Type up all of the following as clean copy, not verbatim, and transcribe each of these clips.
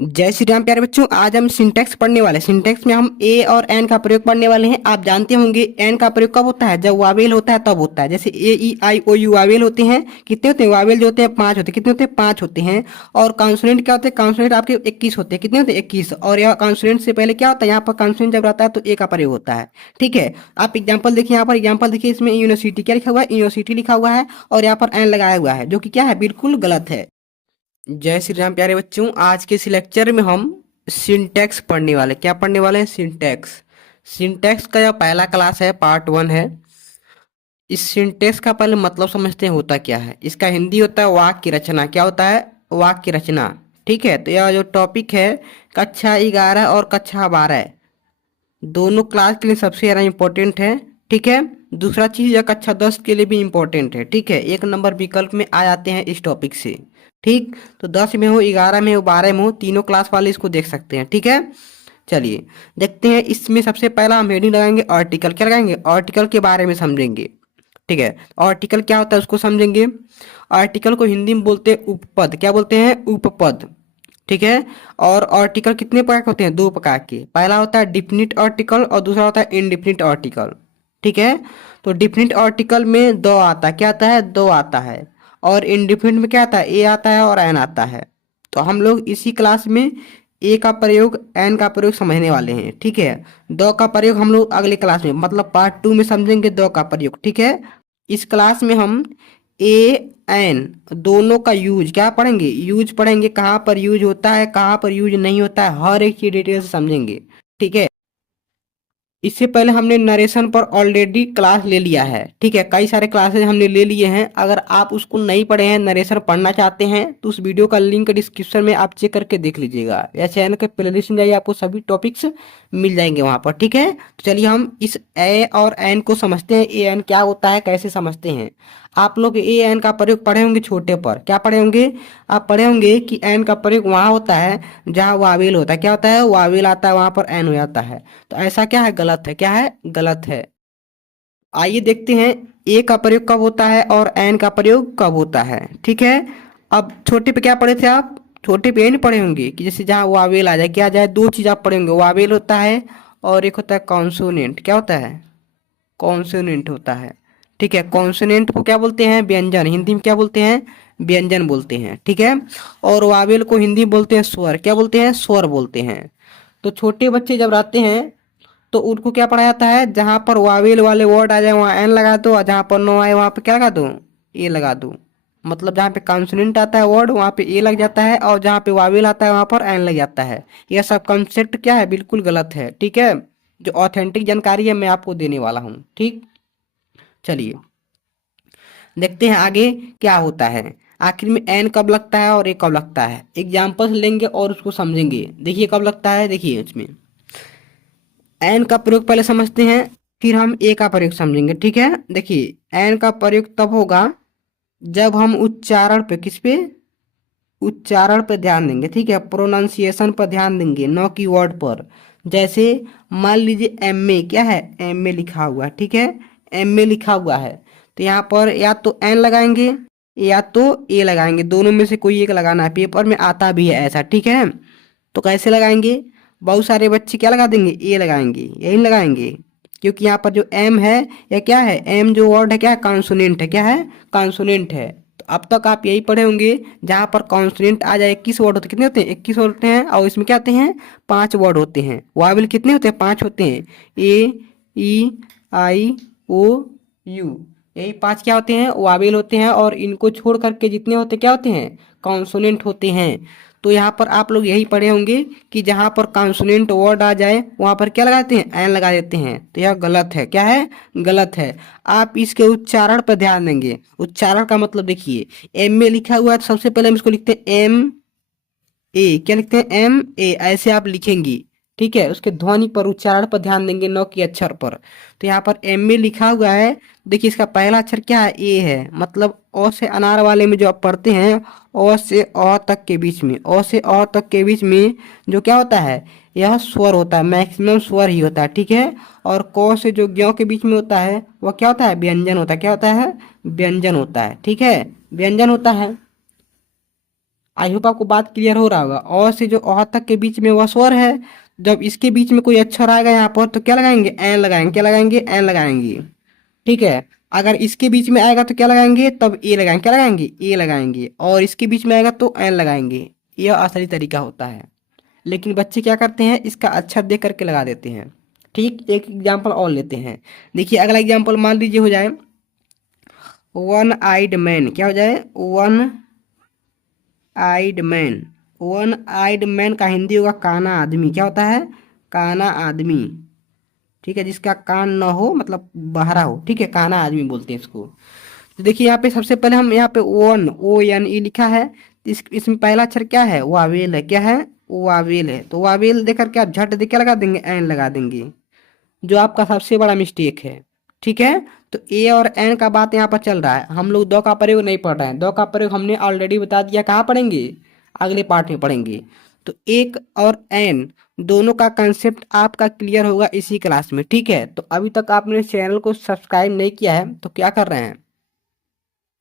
जय श्री राम प्यारे बच्चों। आज हम सिंटैक्स पढ़ने वाले हैं। सिंटैक्स में हम ए और एन का प्रयोग पढ़ने वाले हैं। आप जानते होंगे एन का प्रयोग कब होता है, जब वावेल होता है तब होता है। जैसे ए ई आई ओ यू वावेल होते हैं, कितने होते हैं वावेल जो होते हैं 5 होते हैं। कितने होते हैं 5 होते हैं। और कॉन्सोनेंट क्या होते हैं, कॉन्सोनेंट आपके 21 होते हैं। कितने होते हैं 21। और यह कॉन्सोनेंट से पहले क्या होता है, यहाँ पर कॉन्सोनेंट जब रहता है तो ए का प्रयोग होता है। ठीक है, आप एग्जाम्पल देखिए, यहाँ पर एग्जाम्पल देखिए, इसमें यूनिवर्सिटी क्या लिखा हुआ है, यूनिवर्सिटी लिखा हुआ है और यहाँ पर एन लगाया हुआ है, जो कि क्या है, बिल्कुल गलत है। जय श्री राम प्यारे बच्चों। आज के इस लेक्चर में हम सिंटैक्स पढ़ने वाले, क्या पढ़ने वाले हैं, सिंटैक्स। सिंटैक्स का यह पहला क्लास है, पार्ट 1 है। इस सिंटैक्स का पहले मतलब समझते हैं होता क्या है। इसका हिंदी होता है वाक्य की रचना। क्या होता है, वाक्य की रचना। ठीक है, तो यह जो टॉपिक है कक्षा 11 और कक्षा 12 दोनों क्लास के लिए सबसे ज़्यादा इम्पोर्टेंट है। ठीक है, दूसरा चीज़ यह कक्षा 10 के लिए भी इम्पोर्टेंट है। ठीक है, 1 नंबर विकल्प में आ जाते हैं इस टॉपिक से। ठीक, तो 10 में हो, 11 में हो, 12 में हो, तीनों क्लास वाले इसको देख सकते हैं। ठीक है, चलिए देखते हैं। इसमें सबसे पहला हम हेडिंग लगाएंगे आर्टिकल। क्या लगाएंगे, आर्टिकल के बारे में समझेंगे। ठीक है, आर्टिकल क्या होता है उसको समझेंगे। आर्टिकल को हिंदी में बोलते हैं उपपद। क्या बोलते हैं, उपपद। ठीक है, और आर्टिकल कितने प्रकार के होते हैं, 2 प्रकार के। पहला होता है डिफिनिट आर्टिकल और दूसरा होता है इनडिफिनिट आर्टिकल। ठीक है, तो डिफिनिट आर्टिकल में दो आता है, क्या आता है, दो आता है। और इनडिफिनिट में क्या आता है, ए आता है और एन आता है। तो हम लोग इसी क्लास में ए का प्रयोग एन का प्रयोग समझने वाले हैं। ठीक है, दो का प्रयोग हम लोग अगले क्लास में मतलब पार्ट 2 में समझेंगे, दो का प्रयोग। ठीक है, इस क्लास में हम ए एन दोनों का यूज क्या पढ़ेंगे, यूज पढ़ेंगे, कहाँ पर यूज होता है, कहाँ पर यूज नहीं होता है, हर एक चीज डिटेल से समझेंगे। ठीक है, इससे पहले हमने नरेशन पर ऑलरेडी क्लास ले लिया है। ठीक है, कई सारे क्लासेज हमने ले लिए हैं। अगर आप उसको नहीं पढ़े हैं, नरेशन पढ़ना चाहते हैं, तो उस वीडियो का लिंक डिस्क्रिप्शन में आप चेक करके देख लीजिएगा, या चैनल के प्लेलिस्ट में जाइए, आपको सभी टॉपिक्स मिल जाएंगे वहां पर। ठीक है, तो चलिए हम इस ए और एन को समझते हैं। ए एन क्या होता है, कैसे समझते हैं। आप लोग ए एन का प्रयोग पढ़े होंगे छोटे पर। क्या पढ़े होंगे, आप पढ़े होंगे कि एन का प्रयोग वहां होता है जहां वावेल होता है। क्या होता है, वावेल आता है, वहां पर एन हो जाता है। तो ऐसा क्या है, गलत है। क्या है, गलत है। आइए देखते हैं ए का प्रयोग कब होता है और एन का प्रयोग कब होता है। ठीक है, अब छोटे पे क्या पढ़े थे आप, छोटे पे ये नहीं पढ़े होंगे कि जैसे जहाँ वावेल आ जाए, क्या आ जाए, दो चीज आप पढ़े होंगे, वावेल होता है और एक होता है कॉन्सोनेंट। क्या होता है, कॉन्सोनेंट होता है। ठीक है, कॉन्सोनेंट को क्या बोलते हैं, व्यंजन। हिंदी में क्या बोलते हैं, व्यंजन बोलते हैं। ठीक है, और वावेल को हिंदी में बोलते हैं स्वर। क्या बोलते हैं, स्वर बोलते हैं। तो छोटे बच्चे जब रहते हैं तो उनको क्या पढ़ा जाता है, जहां पर वावेल वाले वर्ड आ जाए वहां एन लगा दो, और जहां पर नो आए वहां पे क्या लगा दो, ए लगा दो। मतलब जहाँ पे कॉन्सोनेंट आता है वर्ड वहां पे ए लग जाता है, और जहाँ पे वावेल आता है वहां पर एन लग जाता है। यह सब कंसेप्ट क्या है, बिल्कुल गलत है। ठीक है, जो ऑथेंटिक जानकारी है मैं आपको देने वाला हूँ। ठीक, चलिए देखते हैं आगे क्या होता है। आखिर में एन कब लगता है और ए कब लगता है, एग्जाम्पल्स लेंगे और उसको समझेंगे। देखिए कब लगता है, देखिए इसमें एन का प्रयोग पहले समझते हैं, फिर हम ए का प्रयोग समझेंगे। ठीक है, देखिए एन का प्रयोग तब होगा जब हम उच्चारण पे, किस पे, उच्चारण पर ध्यान देंगे। ठीक है, प्रोनाउंसिएशन पर ध्यान देंगे, न कि वर्ड पर। जैसे मान लीजिए एम ए, क्या है, एम ए लिखा हुआ है। ठीक है, एम ए लिखा हुआ है, तो यहाँ पर या तो एन लगाएंगे या तो ए लगाएंगे, दोनों में से कोई एक लगाना है। पेपर में आता भी है ऐसा। ठीक है, तो कैसे लगाएंगे, बहुत सारे बच्चे क्या लगा देंगे, ए लगाएंगे, यही लगाएंगे, क्योंकि यहाँ पर जो एम है, या क्या है, एम जो वर्ड है क्या है, कॉन्सोनेंट है। क्या है, कॉन्सोनेंट है। तो अब तक आप यही पढ़े होंगे, जहाँ पर कॉन्सोनेंट आ जाए 21 वर्ड होते हैं। कितने होते हैं, 21 वर्ड होते हैं, और इसमें क्या होते हैं, 5 वर्ड होते हैं। वावेल कितने होते हैं, 5 होते हैं, ए ई आई ओ यू, यही 5 क्या होते हैं, वावेल होते हैं। और इनको छोड़ करके जितने होते क्या होते हैं, कॉन्सोनेंट होते हैं। तो यहाँ पर आप लोग यही पढ़े होंगे कि जहाँ पर कॉन्सोनेंट वर्ड आ जाए वहाँ पर क्या लगाते हैं, एन लगा देते हैं। तो यह गलत है। क्या है, गलत है। आप इसके उच्चारण पर ध्यान देंगे। उच्चारण का मतलब देखिए, एम में लिखा हुआ है तो सबसे पहले हम इसको लिखते हैं एम ए। क्या लिखते हैं, एम ए, ऐसे आप लिखेंगी। ठीक है, उसके ध्वनि पर, उच्चारण पर ध्यान देंगे, न कि अक्षर पर। तो यहाँ पर एम ए लिखा हुआ है, देखिए इसका पहला अक्षर क्या है, ए है। मतलब अ से अनार वाले में जो आप पढ़ते हैं, अ से अ तक के बीच में, अ से अ तक के बीच में जो क्या होता है, यह स्वर होता है, मैक्सिमम स्वर ही होता है। ठीक है, और क से जो ज्ञ के बीच में होता है वह क्या होता है, व्यंजन होता है। क्या होता है, व्यंजन होता है। ठीक है, व्यंजन होता है। आई होप आपको बात क्लियर हो रहा होगा। और से जो औ तक के बीच में वह स्वर है, जब इसके बीच में कोई अक्षर आएगा यहाँ पर तो क्या लगाएंगे, एन लगाएंगे, क्या लगाएंगे, एन लगाएंगे। ठीक है, अगर इसके बीच में आएगा तो क्या लगाएंगे, तब ए लगाएंगे, क्या लगाएंगे, ए लगाएंगे। और इसके बीच में आएगा तो एन लगाएंगे। यह असली तरीका होता है, लेकिन बच्चे क्या करते हैं, इसका अक्षर देख करके लगा देते हैं। ठीक, एक एग्जाम्पल और लेते हैं। देखिए अगला एग्जाम्पल मान लीजिए हो जाए वन आइड मैन, क्या हो जाए, one eyed man. One eyed man का हिंदी होगा काना आदमी। क्या होता है, काना आदमी। ठीक है, जिसका कान न हो मतलब बहरा हो, ठीक है, काना आदमी बोलते हैं इसको। तो देखिए यहाँ पे सबसे पहले हम यहाँ पे वन ओ एन ई लिखा है, इसमें पहला अक्षर क्या है, वावेल है। क्या है, वावेल है। तो वावेल देकर के आप झट दे क्या लगा देंगे, एन लगा देंगे, जो आपका सबसे बड़ा मिस्टेक है। ठीक है, तो ए और एन का बात यहाँ पर चल रहा है, हम लोग दो का प्रयोग नहीं पढ़ रहे हैं। दो का प्रयोग हमने ऑलरेडी बता दिया, कहाँ पढ़ेंगे, अगले पार्ट में पढ़ेंगे। तो एक और एन दोनों का कंसेप्ट आपका क्लियर होगा इसी क्लास में। ठीक है, तो अभी तक आपने चैनल को सब्सक्राइब नहीं किया है तो क्या कर रहे हैं,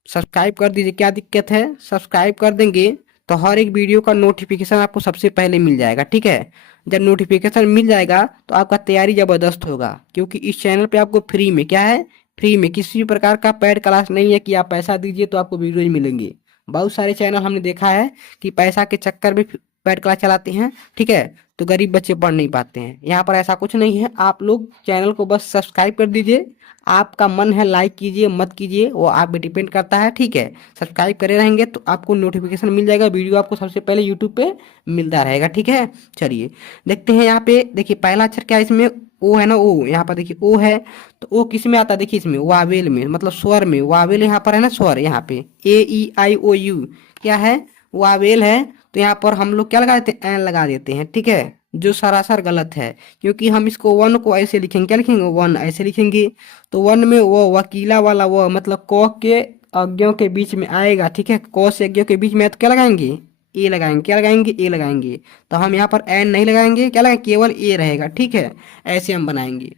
सब्सक्राइब कर दीजिए। क्या दिक्कत है, सब्सक्राइब कर देंगे तो हर एक वीडियो का नोटिफिकेशन आपको सबसे पहले मिल जाएगा। ठीक है, जब नोटिफिकेशन मिल जाएगा तो आपका तैयारी ज़बरदस्त होगा, क्योंकि इस चैनल पे आपको फ्री में, क्या है, फ्री में किसी भी प्रकार का पेड क्लास नहीं है कि आप पैसा दीजिए तो आपको वीडियोज मिलेंगे। बहुत सारे चैनल हमने देखा है कि पैसा के चक्कर में पेड क्लास चलाते हैं, ठीक है, तो गरीब बच्चे पढ़ नहीं पाते हैं। यहाँ पर ऐसा कुछ नहीं है, आप लोग चैनल को बस सब्सक्राइब कर दीजिए। आपका मन है लाइक कीजिए मत कीजिए वो आप पे डिपेंड करता है। ठीक है, सब्सक्राइब करे रहेंगे तो आपको नोटिफिकेशन मिल जाएगा, वीडियो आपको सबसे पहले यूट्यूब पे मिलता रहेगा। ठीक है, चलिए देखते हैं। यहाँ पे देखिए पहला अक्षर क्या है इसमें, ओ है ना, ओ यहाँ पर देखिए ओ है। तो ओ किस में आता है, देखिए इसमें वावेल में, मतलब स्वर में। वावेल यहाँ पर है ना, स्वर यहाँ पे ए ई आई ओ यू क्या है, वावेल है। तो यहाँ पर हम लोग क्या लगा देते हैं, एन लगा देते हैं। ठीक है, जो सरासर गलत है, क्योंकि हम इसको वन को ऐसे लिखेंगे, क्या लिखेंगे, वन ऐसे लिखेंगे। तो वन में वो वकीला वाला वो मतलब क के अज्ञों के बीच में आएगा। ठीक है, क से अज्ञों के बीच में है तो क्या लगाएंगे, ए लगाएंगे, क्या लगाएंगे, ए लगाएंगे। तो हम यहाँ पर एन नहीं लगाएंगे, क्या लगाएंगे, केवल ए रहेगा। ठीक है, ऐसे हम बनाएंगे।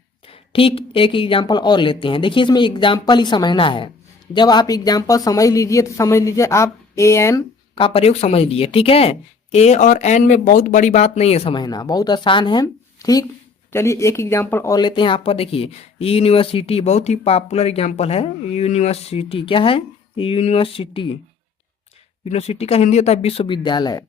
ठीक, एक एग्जाम्पल और लेते हैं। देखिए इसमें एग्जाम्पल ही समझना है। जब आप एग्जाम्पल समझ लीजिए तो समझ लीजिए आप ए एन का प्रयोग समझ लिए। ठीक है, ए और एन में बहुत बड़ी बात नहीं है, समझना बहुत आसान है। ठीक, चलिए एक एग्जांपल और लेते हैं। यहाँ पर देखिए यूनिवर्सिटी बहुत ही पॉपुलर एग्जांपल है। यूनिवर्सिटी क्या है, यूनिवर्सिटी, यूनिवर्सिटी का हिंदी होता है विश्वविद्यालय।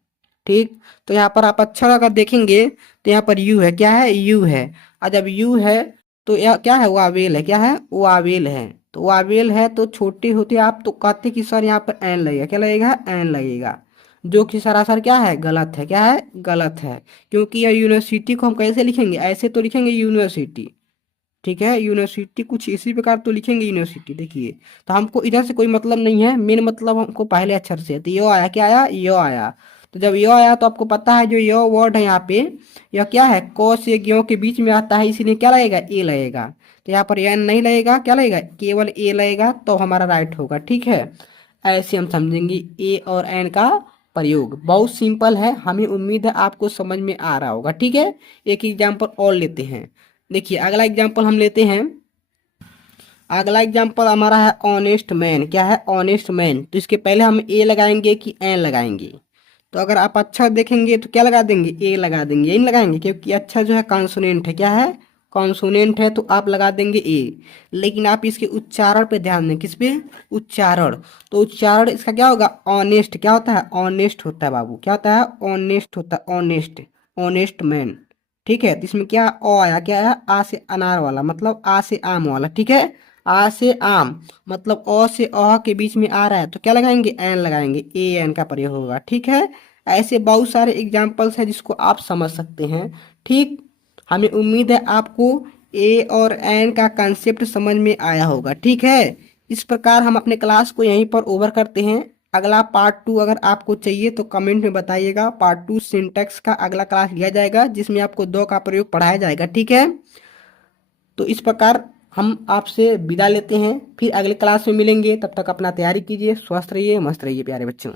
ठीक, तो यहाँ पर आप अच्छा अगर देखेंगे तो यहाँ पर यू है, क्या है, यू है। और जब यू है तो यह क्या है, वावेल है। क्या है, वावेल है। तो वावेल है तो छोटी होती है, आप तो कहते कि सर यहाँ पर एन लगेगा, क्या लगेगा, एन लगेगा, जो कि सरासर क्या है, गलत है। क्या है, गलत है, क्योंकि यह यूनिवर्सिटी को हम कैसे लिखेंगे, ऐसे तो लिखेंगे यूनिवर्सिटी। ठीक है, यूनिवर्सिटी कुछ इसी प्रकार तो लिखेंगे यूनिवर्सिटी। देखिए तो हमको इधर से कोई मतलब नहीं है, मेन मतलब हमको पहले अक्षर से। तो यो आया, क्या आया, यो आया। तो जब यो आया तो आपको पता है जो यो वर्ड है यहाँ पे, यह क्या है, क से ज्यों के बीच में आता है, इसीलिए क्या लगेगा, ए लगेगा। तो यहाँ पर एन नहीं लगेगा, क्या लगेगा, केवल ए लगेगा, तो हमारा राइट होगा। ठीक है, ऐसे हम समझेंगे ए और एन का प्रयोग। बहुत सिंपल है, हमें उम्मीद है आपको समझ में आ रहा होगा। ठीक है, एक एग्जाम्पल और लेते हैं। देखिए अगला एग्जाम्पल हम लेते हैं। अगला एग्जाम्पल हमारा है ऑनेस्ट मैन। क्या है, ऑनेस्ट मैन। तो इसके पहले हम ए लगाएंगे कि एन लगाएंगे। तो अगर आप अच्छा देखेंगे तो क्या लगा देंगे, ए लगा देंगे, यही लगाएंगे, क्योंकि अच्छा जो है कॉन्सोनेंट है। क्या है, कॉन्सोनेंट है, तो आप लगा देंगे ए। लेकिन आप इसके उच्चारण पे ध्यान दें, किस पे, उच्चारण। तो उच्चारण इसका क्या होगा, ऑनेस्ट। क्या होता है, ऑनेस्ट होता है बाबू। क्या होता है, ऑनेस्ट होता है, ऑनेस्ट, ऑनेस्ट मैन। ठीक है, तो इसमें क्या ओ आया, क्या आया, आ से अनार वाला, मतलब आ से आम वाला। ठीक है, आ से आम मतलब अ से अ के बीच में आ रहा है तो क्या लगाएंगे, एन लगाएंगे, ए एन का प्रयोग होगा। ठीक है, ऐसे बहुत सारे एग्जाम्पल्स हैं जिसको आप समझ सकते हैं। ठीक, हमें उम्मीद है आपको ए और एन का कंसेप्ट समझ में आया होगा। ठीक है, इस प्रकार हम अपने क्लास को यहीं पर ओवर करते हैं। अगला पार्ट 2 अगर आपको चाहिए तो कमेंट में बताइएगा। पार्ट 2 सिंटैक्स का अगला क्लास लिया जाएगा, जिसमें आपको दो का प्रयोग पढ़ाया जाएगा। ठीक है, तो इस प्रकार हम आपसे विदा लेते हैं, फिर अगले क्लास में मिलेंगे। तब तक अपना तैयारी कीजिए, स्वस्थ रहिए, मस्त रहिए प्यारे बच्चों।